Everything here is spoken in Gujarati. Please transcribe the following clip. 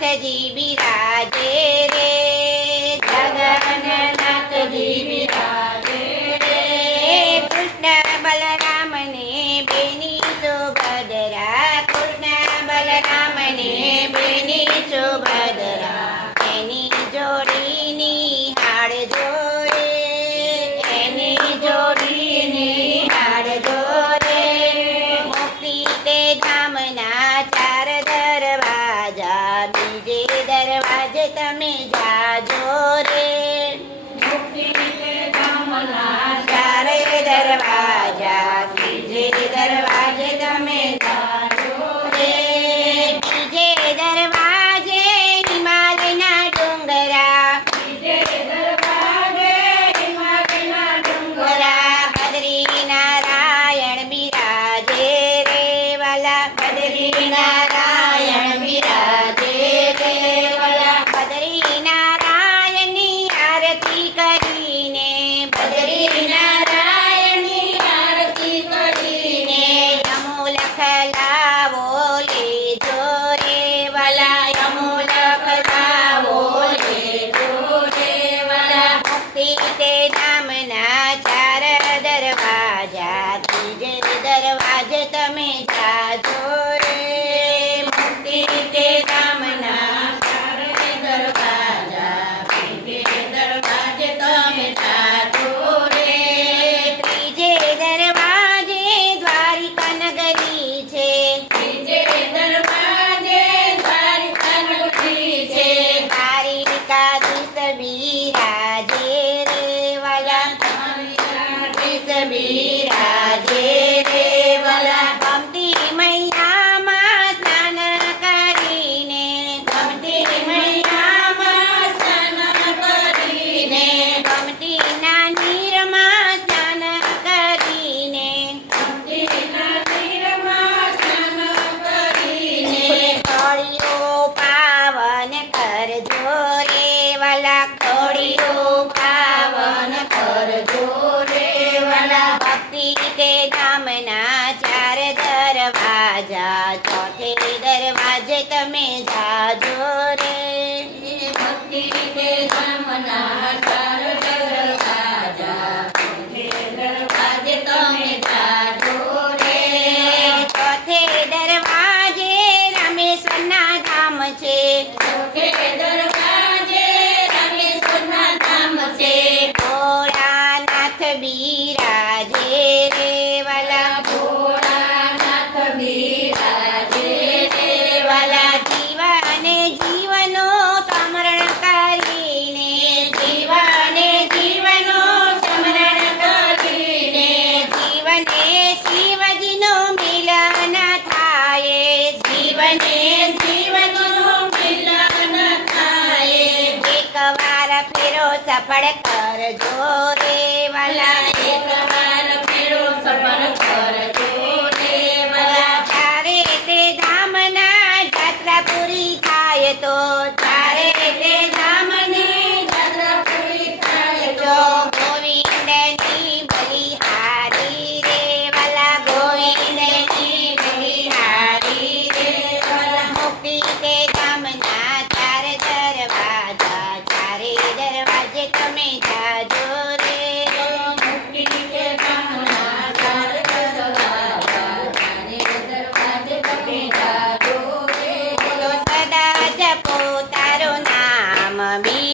જગન્નાથજી બિરાજે રે, જગન્નાથજી બિરાજે રે, કૃષ્ણ બલરામને બેની સુભદ્રા, કૃષ્ણ બલરામને બેની સુભદ્રા, એની જોડીની હાડ જોરે, એની જોડીની હાડ જોરે, મુક્તિ તે ધામના ચાર દરવાજા, બીજે દરવાજે તમે જાજો રે, મુક્તિ તે ધામના ચારે દરવાજા, બીજે દરવાજે તમે જાજો રે, બીજે દરવાજે હિમાલયના ડુંગરા, બીજે દરવાજે હિમાલયના ડુંગરા, બદ્રીનારાયણ બિરાજે રે વાલા, બદ્રીનારાયણ બિરાજે રે વાલા, બદ્રીનારાયણની આરતી કરીને, બદ્રીનારાયણની આરતી કરીને, યમુલખ લાવો લેજો રે વાલા, યમુલખ લાવો લેજો રે વાલા, મુક્તિ તે ધામના ચાર દરવાજા, ત્રીજે દરવાજે તમે જાજો રે, મુક્તિ તે ધામના ચાર દરવાજા, ત્રીજે દરવાજે તમે જાજો રે, ત્રીજે દરવાજે દ્વારિકા નગરી છે, ત્રીજે દરવાજે દ્વારિકા નગરી છે, દ્વારિકાધીશ બિરાજે રે વાલા, દ્વારિકાધીશ બિરાજે રે વાલા, ગમતી મૈયામાં સ્નાન કરીને, ગમતી મૈયામાં સ્નાન કરીને, ગમતીના નીરમાં સ્નાન કરીને, ગમતીના નીરમાં સ્નાન કરીને, કોળીઓ પાવન કરજો રે વાલા, કોળીઓ પાવન કરજો રે વાલા, ભક્તિ તે ધામના ચાર દરવાજા, ચોથે દરવાજે તમે જાજો રે, ભક્તિ તે ધામના ચાર દરવાજા, ચોથે દરવાજે તમે જાજો રે, ચોથે દરવાજે રામેશ્વરના ધામ છે, ચોથે દરવાજે રામેશ્વરના ધામ છે, ભોળાનાથ બિરાજે રે વાલા, ભોળાનાથ બિરાજે રે વાલા, જીવને જીવનો સ્મરણ કરીને, જીવને જીવનો સ્મરણ કરીને, જીવને શિવજીનો મિલન થાય, જીવને શિવજીનો મિલન થાય, એક વાર ફેરો સફળ કરજો રે વાલા,